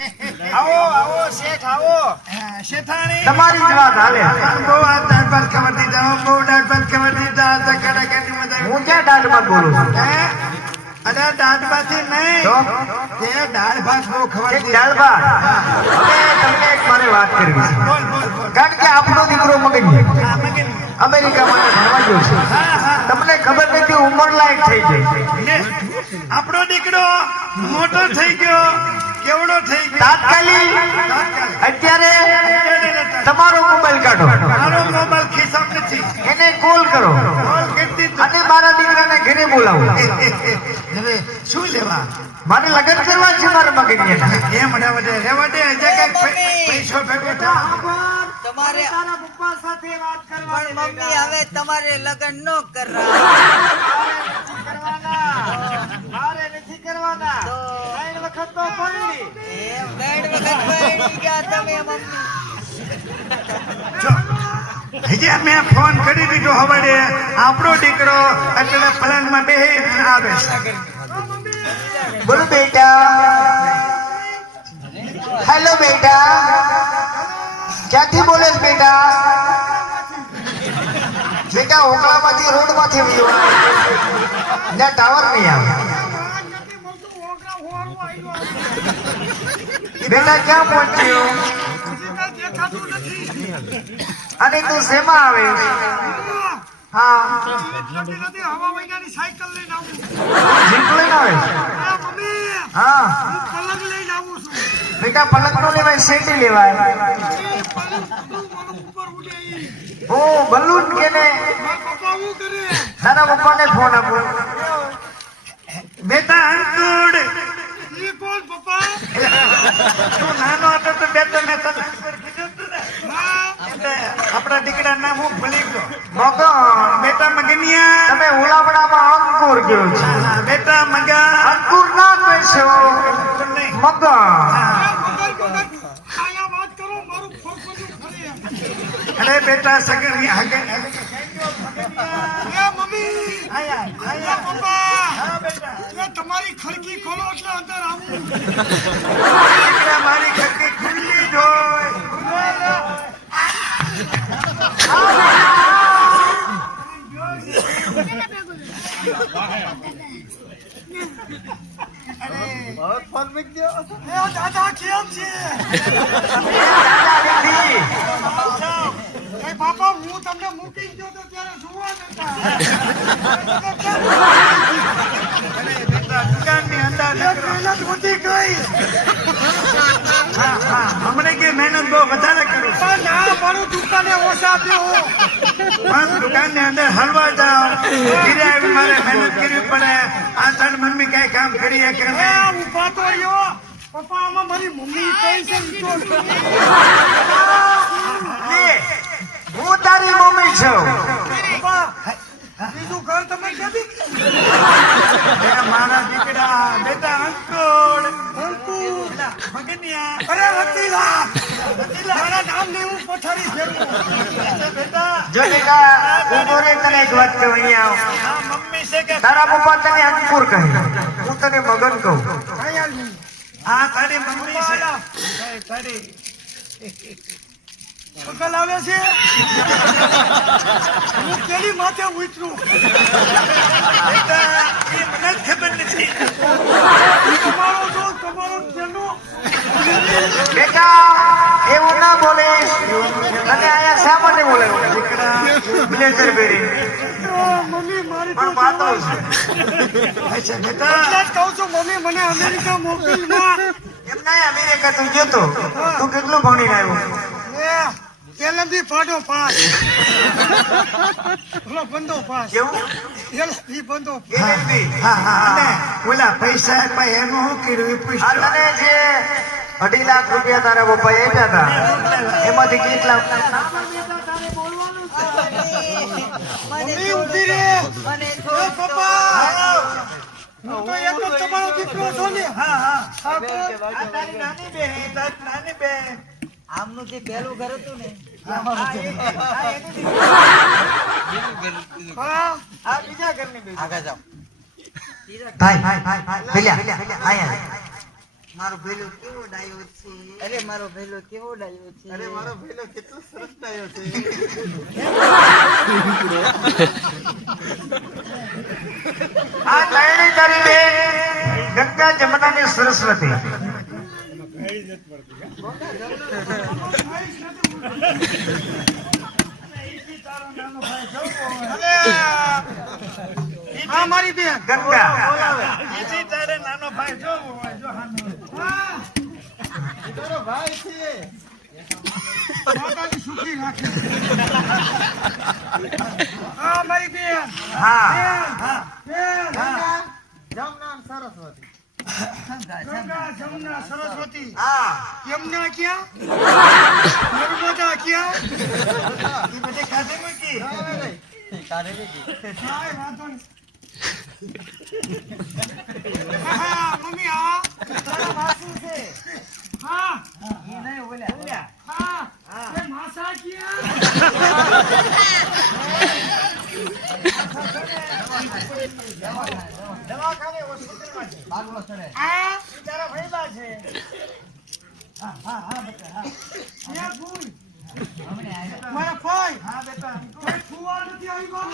આવો આવો શેઠ આવો શેઠાણી તમારી જ વાત હાલે. બહુ આ દાળ ભાત ખબર દીધા બહુ દાળ ભાત ખબર દીધા તો કડાકાની મજા હું ક્યાં દાળ ભાત બોલું છું? હે? અરે દાળ ભાત નહીં તો? તે દાળ ભાત બહુ ખબર એક દાળ ભાત. તમને એક મારે વાત કરવી છે. બોલ બોલ બોલ કારણ કે આપણો દીકરો મગની હા મગન અમેરિકામાં ભણવા ગયો છે. હા હા તમને ખબર નથી ઉંમર લાયક થઈ ગઈ. લે, આપણો દીકરો મોટો થઈ ગયો કેવડો થઈ ગયો તાત્કાલિક અત્યારે તમારો મોબાઈલ કાઢો, મારો મોબાઈલ ખિસ્સામાં નથી એને કોલ કરો કોલ કરી દીધો. અને મારા દીકરાને ઘરે બોલાવો. હવે શું લેવા મારે લગ્ન કરવા છે મારા મગનિયાના. એમ રેવા દે હજે કઈક પૈસો ભેગો થાય. તમારે તારા પપ્પા સાથે વાત પણ કરવાની મમ્મી હવે તમારે લગ્ન ન કરવા મારે નથી કરવાના. તો 3 વખત તો પરણી. એમ 3 વખત પરણી ગયા તમે મમ્મી. જો હજી મેં ફોન કરી દીધો હવાડે આપણો દીકરો એટલે પલંગમાં બેહી આવે છે. બોલો બેટા. હેલો બેટા. ક્યાંથી બોલે છે બેટા? બેટા ઓકળામાંથી રોડમાંથી વિવાહ ત્યાં ટાવર નહીં આવે. બેટા ક્યાં પહોંચ્યો? અને તું શેમાં આવે? હા જીપ લઈને આવે? હા બેટા પલંગ નો લેવાય, શેટી લેવાય. ઓ બલૂન કે ને તારા પપ્પાને ફોન આપો. બેટા અંકુડ તું નાનો હતો તો બે તો મેં તને અંકુડ કીધું હતું ને. એટલે આપણા દીકરા નામ હું ભૂલી ગયો. મગન બેટા મગનિયા તમે ઉલાવડામાં અંકુર કયો છે. હા, બેટા મગા અંકુર ના કહેશો, નહીં. મગન. અરે બેટા સગન આગળ તમારી ખડકી ખોલો એટલે અંદર આવું. દીકરા મારી ખડકી ખુલ્લી જ હોય. દાદા કેમ છે? એ બાપા હું તમને મૂકી ગયો તો ત્યારે જોવા નતા. અરે બેટા દુકાનની અંદર મહેનત વધી ગઈ. હા હા હમણે કે મહેનત બહુ વધારે કરું પણ ના મારું દુકાને ઓછા આપ્યો. પણ દુકાનની અંદર હલવા જાઓ ઘરે આવી મારે મહેનત કરવી પડે. આ તારી મમ્મી કઈ કામ કરી શકે એ નહીં. ઉભા તો રહ્યો. પપ્પા આમાં મારી મમ્મી કઈ છે ઈ તો. લે, હું તારી મમ્મી છું. પપ્પા બીજું ઘર તમે ક્યાંથી? બેટા મારા દીકરા બેટા અંકુર અંકુર. મગનિયા અરે વકીલા મારા નામ ને હું પથારી ફેરવું. બેટા જો બેટા ઉભો રે, તને એક વાત કહું. અહીંયા આવ. આ મમ્મી છે કે તારા પપ્પા તને અંકુર કહે, હું તને મગન કહું. આ તારી મમ્મી છે તારી પકલ આવે છે. હું કેલી માથે ઉતરું. બેટા એ મને જ ખબર નથી. તમારો જો તમારો તેનો બેટા એવું ના બોલે. અને આયા શા માટે બોલે? દીકરા બ્લેઝર પહેરી મમ્મી મારી પણ વાતો છે. અચ્છા બેટા એટલે જ કહું છું મમ્મી મને અમેરિકા મોકલમાં. એમ ના અમેરિકા તું જતો, તું કેટલું ભણીને આવ્યો? પેલાથી ફાડો પાસ. ઓલો બંધો પાસ. કેવું? પેલાથી બંધો LLB. હા હા અને ઓલા પૈસા આપ્યા એનું શું કર્યું એ આ પૂછ્યું. તને જે 2.5 લાખ રૂપિયા તારા પપ્પા આપ્યા હતા એમાંથી કેટલા? મમ્મી ઊભી રે. મને એ થોડું પપ્પા હું તો એક જ તમારો દીકરો છું ને. હા હા આ તારી નાની બેન તારી નાની બેન આમનું જે પહેલું ઘર હતું ને હા આ બીજા ઘરની બેન. આગળ જાઓ. ભાઈ પેલા આયા મારો ભેલો કેવો ડાયો છે. અરે મારો ભેલો કેવો ડાયો છે. અરે મારો ભેલો કેટલો સરસ ડાયો છે. આ ત્રણેય તારી બેન ગંગા જમુના ને સરસ્વતી. હા મારી બેન ગંગા ઈથી તારે નાનો ભાઈ જોવો હોય, જો હાનો. તારો ભાઈ છે. માતાજી સુખી રાખે. હા મારી બેન હા બેન જમના અને સરસ્વતી. ગંગા જમના સરસ્વતી હા યમુના ક્યાં નર્મદા ક્યાં ઈ બધી ખાધી મૂકી. કાંઈ વાંધો નહીં. હા, મમ્મી આ તારા માસુ છે. હા હા એ માસા ક્યાં દવાખાને હોસ્પિટલમાં છે. આ ઈ તારા ભાઈબા છે. ક્યાં ફૂલ મારા ફોઈ હા બેટા કોઈ ફુવા નથી આવી બાપ.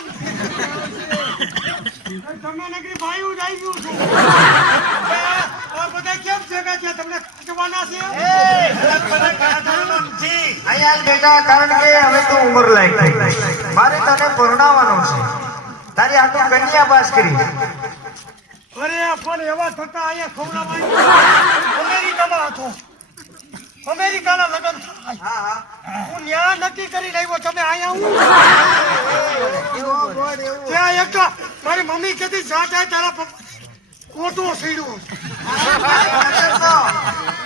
તમે નગરી ભાઈ જ આવી ગયું છું. આ બધા કેમ ભેગા છે તમને ખર્ચવાના છે બધા ખાધા નથી. અહીંયા જ બેટા કારણ કે હવે તું ઉંમર લાયક થઈ. મારે તને પરણાવવાનો છે. તારી હાથું કન્યા પાસ કરી. અરે આ ફોન એવા થતા અહીંયા ખવડાવાય અમેરિકામાં હતો અમેરિકાના લગ્ન થાય. હું ન્યા નક્કી કરીને આવ્યો તમે અહીંયા ત્યાં એક મારી મમ્મી કીધી જા જાય તારા પપ્પા કોટો સીડ્યો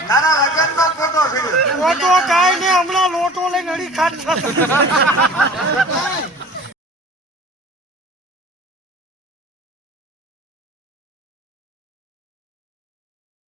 તારા લગ્નનો ફોટો છે. કોટો કાંઈ ને હમણાં લોટો લઈને અડી ખાટ